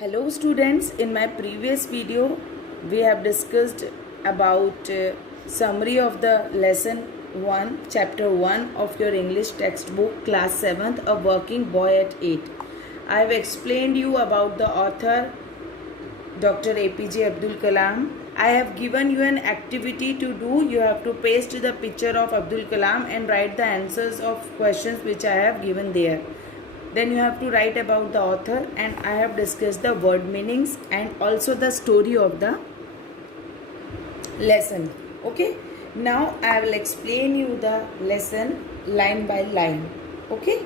Hello students, in my previous video we have discussed about summary of the lesson 1 chapter 1 of your English textbook class 7th, A Working Boy at 8. I have explained you about the author Dr. APJ Abdul Kalam. I have given you an activity to do. You have to paste the picture of Abdul Kalam and write the answers of questions which I have given there. Then you have to write about the author, and I have discussed the word meanings and also the story of the lesson. Okay, now I will explain you the lesson line by line. Okay,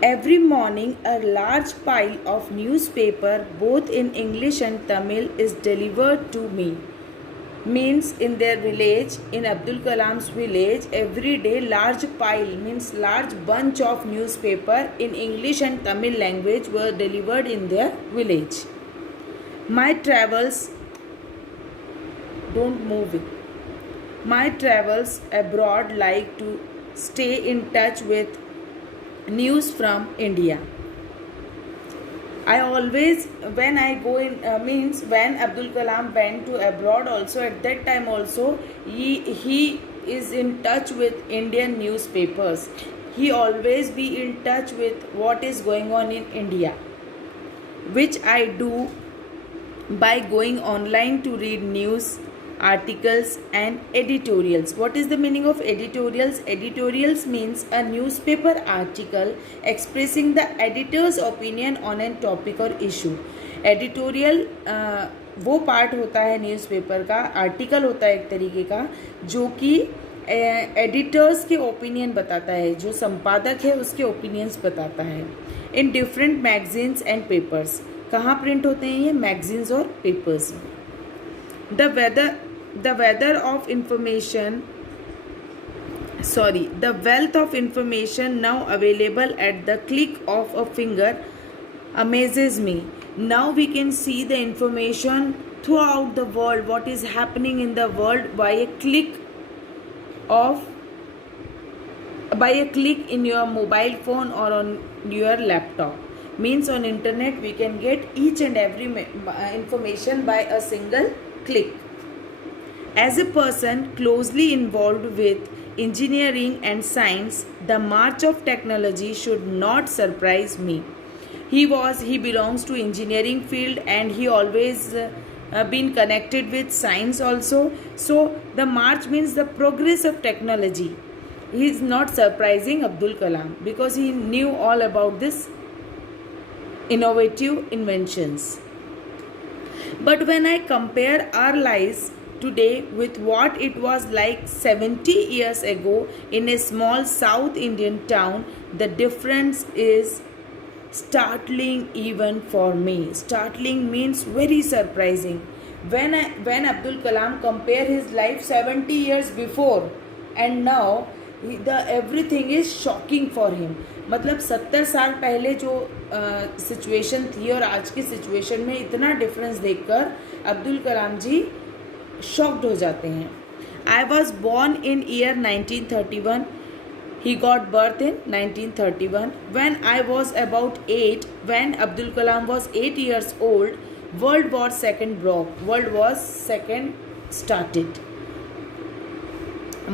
every morning a large pile of newspaper both in English and Tamil is delivered to me. Means in their village, in Abdul Kalam's village, every day large pile means large bunch of newspaper in English and Tamil language were delivered in their village. My travels, don't move it. My travels abroad like to stay in touch with news from India. I always, when I go in, means when Abdul Kalam went to abroad also, at that time also, he is in touch with Indian newspapers. He always be in touch with what is going on in India, which I do by going online to read news, articles and editorials. What is the meaning of editorials? Editorials means a newspaper article expressing the editor's opinion on a topic or issue. Editorial वो part होता है newspaper का, article होता है एक तरीके का, जो कि एडिटर्स के ओपिनियन बताता है, जो संपादक है उसके ओपिनियंस बताता है. In different magazines and papers. कहाँ प्रिंट होते हैं ये? मैगजीन्स और papers. The wealth of information now available at the click of a finger amazes me. Now we can see the information throughout the world, what is happening in the world by a click in your mobile phone or on your laptop. Means on internet we can get each and every information by a single click. As a person closely involved with engineering and science, the march of technology should not surprise me. He belongs to engineering field, and he always been connected with science also. So the march means the progress of technology. He is not surprising Abdul Kalam because he knew all about this innovative inventions. But when I compare our lives today with what it was like 70 years ago in a small South Indian town, the difference is startling even for me. Startling means very surprising. When Abdul Kalam compare his life 70 years before and now, everything is shocking for him. मतलब 70 साल पहले जो situation थी और आज की situation में इतना डिफरेंस देखकर अब्दुल कलाम जी शॉक्ड हो जाते हैं. I was born in year 1931. He got birth in 1931. When I was about 8, when Abdul Kalam was 8 years old, World War II broke. World War II started.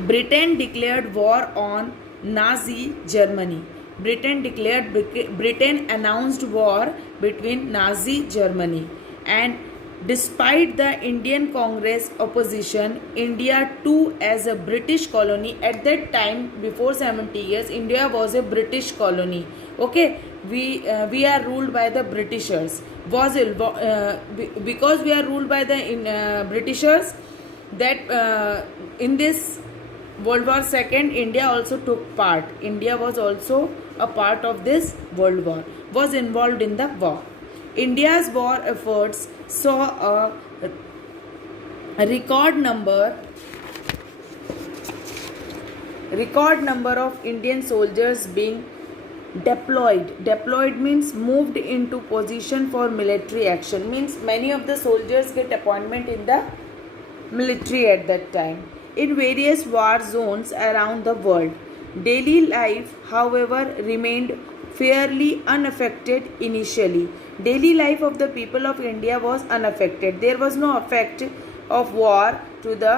Britain declared war on Nazi Germany. Britain announced war between Nazi Germany, and despite the Indian Congress opposition, India too as a British colony at that time, before 70 years, India was a British colony. Okay, we are ruled by the Britishers. Because we are ruled by the Britishers, that in this World War II, India also took part. India was also a part of this World War, was involved in the war. India's war efforts saw a record number of Indian soldiers being deployed. Deployed means moved into position for military action. Means many of the soldiers get appointment in the military at that time in various war zones around the world. Daily life, however, remained fairly unaffected initially. Daily life of the people of India was unaffected. There was no effect of war to the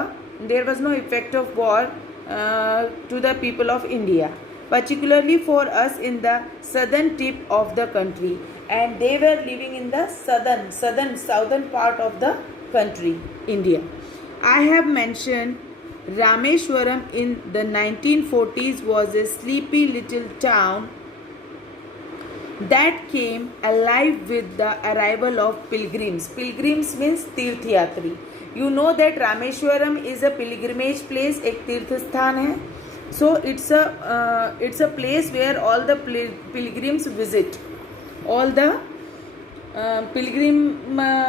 to the people of India, particularly for us in the southern tip of the country, and they were living in the southern part of the country, India. I have mentioned Rameshwaram in the 1940s was a sleepy little town that came alive with the arrival of pilgrims. Pilgrims means तीर्थयात्री. You know that Rameshwaram is a pilgrimage place, एक तीर्थ स्थान है. So it's a place where all the pilgrims visit. All the Pilgrim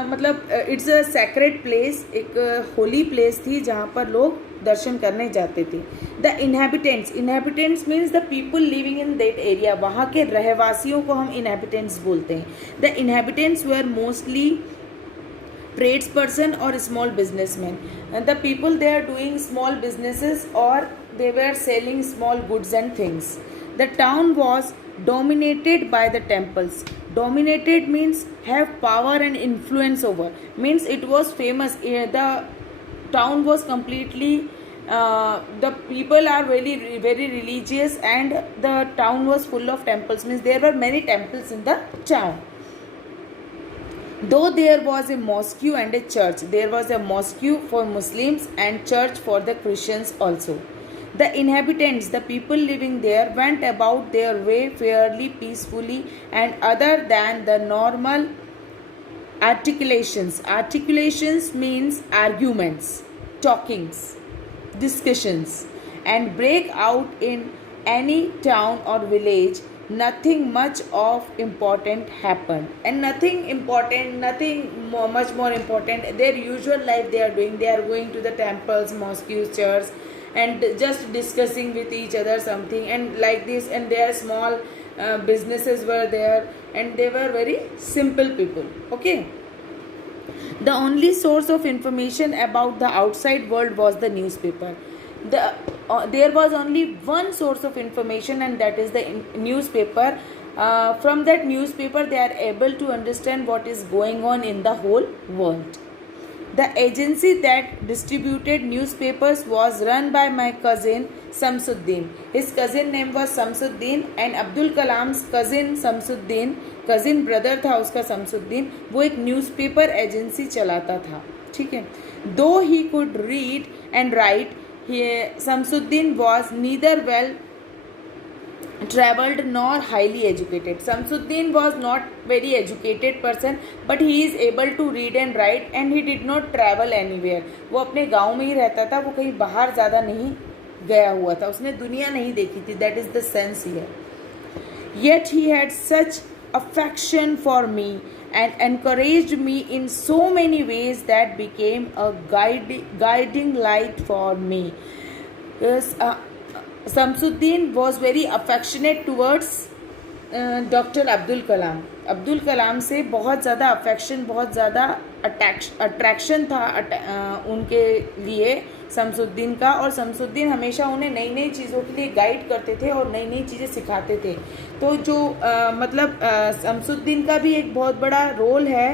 मतलब it's a sacred place, एक holy place थी जहाँ पर लोग दर्शन करने जाते थे. The inhabitants means the people living in that area, वहाँ के रहवासियों को हम इनहेबिटेंट्स बोलते हैं. The inhabitants were mostly trades person और small businessman. The people they are doing small businesses और they were selling small goods and things. The town was dominated by the temples. Dominated means have power and influence over, means it was famous. The town was completely the people are very very religious, and the town was full of temples, means there were many temples in the town. Though there was a mosque and a church, there was a mosque for Muslims and church for the Christians also. The inhabitants, the people living there, went about their way fairly peacefully, and other than the normal articulations. Articulations means arguments, talkings, discussions, and break out in any town or village. Nothing much of important happened, and nothing much more important. Their usual life they are doing. They are going to the temples, mosques, churches, and just discussing with each other something, and like this, and their small businesses were there, and they were very simple people. Okay, the only source of information about the outside world was the newspaper. There was only one source of information, and that is the newspaper. From that newspaper they are able to understand what is going on in the whole world. The agency that distributed newspapers was run by my cousin Samsuddin. His cousin name was Samsuddin, and Abdul Kalam's cousin Samsuddin, cousin brother था उसका Samsuddin, वो एक newspaper agency चलाता था. ठीक है. Though he could read and write, Samsuddin was neither well traveled nor highly educated. Samsuddin was not very educated person, but he is able to read and write, and he did not travel anywhere. वो अपने गांव में ही रहता था, वो कहीं बाहर ज़्यादा नहीं गया हुआ था, उसने दुनिया नहीं देखी थी. That is the sense here. Yet he had such affection for me and encouraged me in so many ways that became a guiding light for me. Yes, Samsuddin was very affectionate towards doctor Abdul Kalam. Abdul Kalam से बहुत ज़्यादा affection, बहुत ज़्यादा attraction था उनके लिए शमसुद्दीन का, और शमसुद्दीन हमेशा उन्हें नई नई चीज़ों के लिए गाइड करते थे और नई नई चीज़ें सिखाते थे. तो जो शमसुद्दीन का भी एक बहुत बड़ा रोल है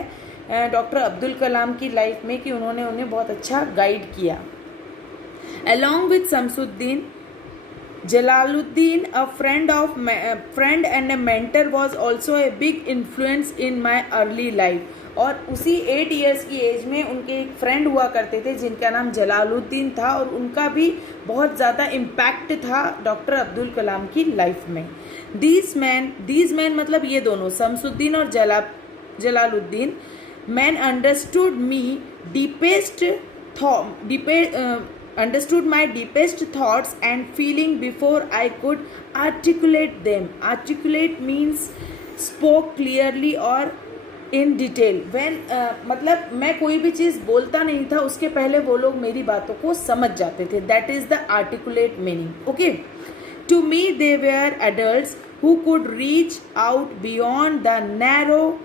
डॉक्टर अब्दुल कलाम की लाइफ में कि उन्होंने उन्हें बहुत अच्छा गाइड किया. Along with Shamsuddin, Jalaluddin, a friend and a mentor, was also a big influence in my early life. और उसी 8 years की एज में उनके एक फ्रेंड हुआ करते थे जिनका नाम जलालुद्दीन था, और उनका भी बहुत ज़्यादा इम्पैक्ट था डॉक्टर अब्दुल कलाम की लाइफ में. दीज मैन मतलब ये दोनों शमसुद्दीन और Jalaluddin, man understood my deepest thoughts and feeling before I could articulate them. Articulate means spoke clearly or in detail. When मतलब मैं कोई भी चीज़ बोलता नहीं था, उसके पहले वो लोग मेरी बातों को समझ जाते थे. That is the articulate meaning. Okay. To me they were adults who could reach out beyond the narrow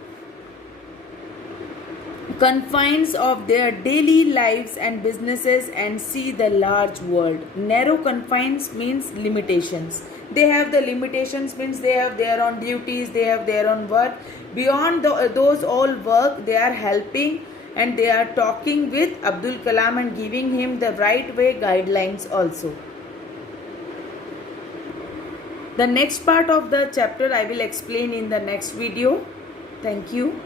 confines of their daily lives and businesses and see the large world. Narrow confines means limitations. They have the limitations means they have their own duties, they have their own work. Beyond those all work, they are helping and they are talking with Abdul Kalam and giving him the right way guidelines also. The next part of the chapter I will explain in the next video. Thank you.